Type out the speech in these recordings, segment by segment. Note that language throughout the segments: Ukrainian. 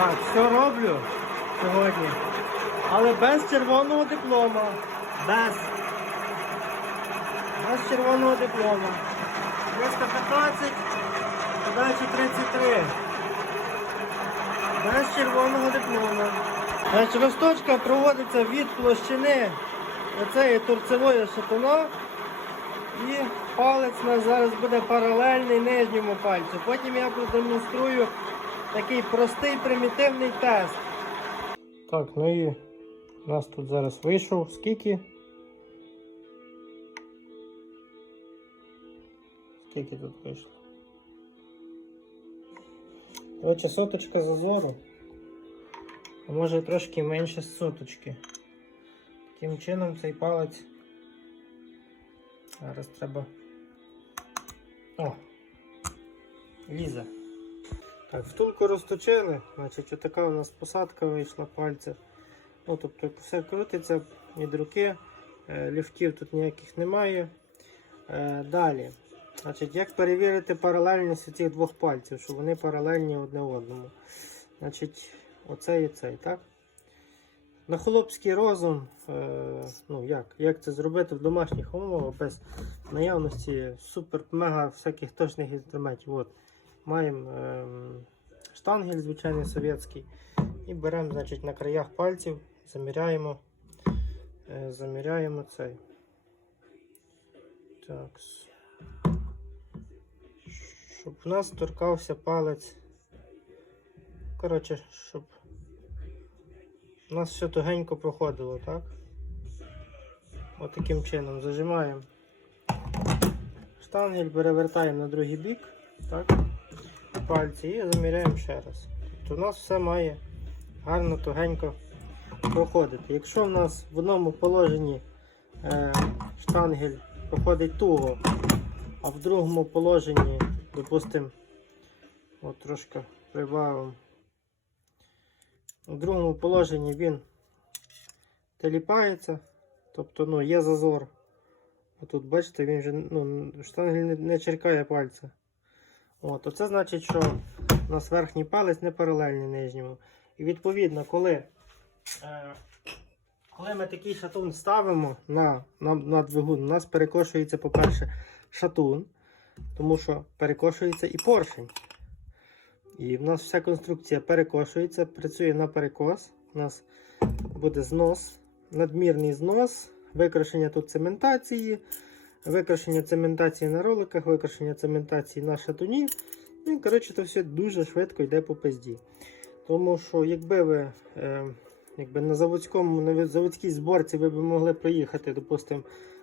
Так, все роблю сьогодні. Але без червоного диплома. Без. Без червоного диплома. 315, подачі 33. Без червоного диплома. Значить, розточка проводиться від площини оцеї торцевої шатуна. І палець у нас зараз буде паралельний нижньому пальцю. Потім я продемонструю такий простий примітивний тест. Так, ну і у нас тут зараз вийшов скільки? Скільки тут вийшло? Коротше, соточка зазору. А може трошки менше соточки. Таким чином цей палець. Зараз треба. О! Лізе. Так, втулку розточили, значить отака у нас посадка вийшла пальця. Ну, тобто все крутиться від руки, е, ліфтів тут ніяких немає. Е, Далі. Значить, Як перевірити паралельність цих двох пальців, щоб вони паралельні одне одному. Значить, оцей і цей, так? На хлопський розум, е, ну як, як це зробити в домашніх умовах без наявності супер-мега всяких точних інструментів. От, маємо ем, штангель, звичайний совєтський, і беремо значить, на краях пальців, заміряємо, е, заміряємо цей. Так. Щоб в нас торкався палець. Коротше, щоб у нас все тугенько проходило, так? От чином зажимаємо штангель, перевертаємо на другий бік, так? Пальці і заміряємо ще раз. Тобто у нас все має гарно тугенько проходити. Якщо в нас в одному положенні е, штангель проходить туго, а в другому положенні, допустимо, от трошки прибавимо. У другому положенні він теліпається, тобто ну, є зазор. А тут, бачите, він вже ну, штангель не, не черкає пальця. От, Оце значить, що у нас верхній палець не паралельний нижньому. І відповідно, коли, е, коли ми такий шатун ставимо на, на, на двигун, у нас перекошується, по-перше, шатун, тому що перекошується і поршень. І в нас вся конструкція перекошується, працює на перекос. У нас буде знос, надмірний знос, викрашення тут цементації, викрашення цементації на роликах, викрашення цементації на шатуні. Ну і коротше, це все дуже швидко йде по пизді. Тому що, якби ви е, якби на заводському, на заводській зборці ви б могли проїхати, допустимо,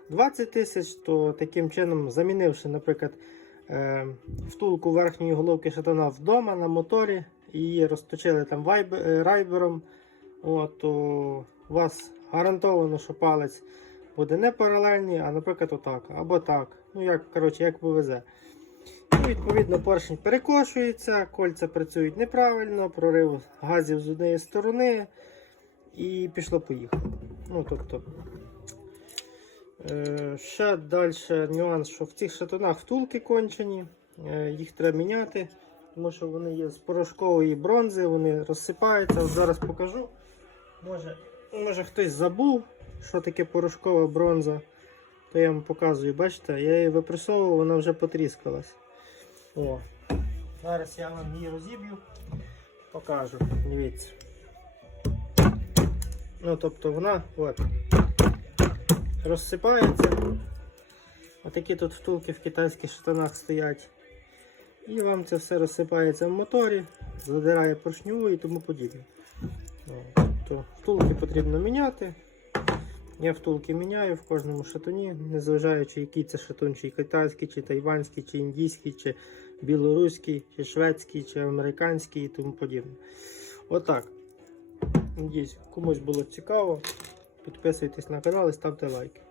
20 тисяч, то таким чином, замінивши, наприклад, е, втулку верхньої головки шатуна вдома на моторі і розточили там вайб, е, райбером, от, то у вас гарантовано, що палець буде не паралельний, а, наприклад, отак, або так. Ну, як, коротше, як повезе. І, відповідно, поршень перекошується, кольця працюють неправильно, прорив газів з однієї сторони. І пішло-поїхало. Ну, тобто, е, ще далі нюанс, що в цих шатунах втулки кончені, е, їх треба міняти, тому що вони є з порошкової бронзи, вони розсипаються. Зараз покажу. Може, може хтось забув, що таке порошкова бронза, то я вам показую. Бачите, я її випресовував, вона вже потріскалась. О, Зараз я вам її розіб'ю, покажу. Дивіться. Ну, тобто вона от, розсипається. Отакі тут втулки в китайських штанах стоять. І вам це все розсипається в моторі, задирає поршню і тому подібне. Тобто втулки потрібно міняти. Я втулки міняю в кожному шатуні, незважаючи, який це шатун, чи китайський, чи тайванський, чи індійський, чи білоруський, чи шведський, чи американський і тому подібне. Отак. Надіюсь, комусь було цікаво. Підписуйтесь на канал і ставте лайки.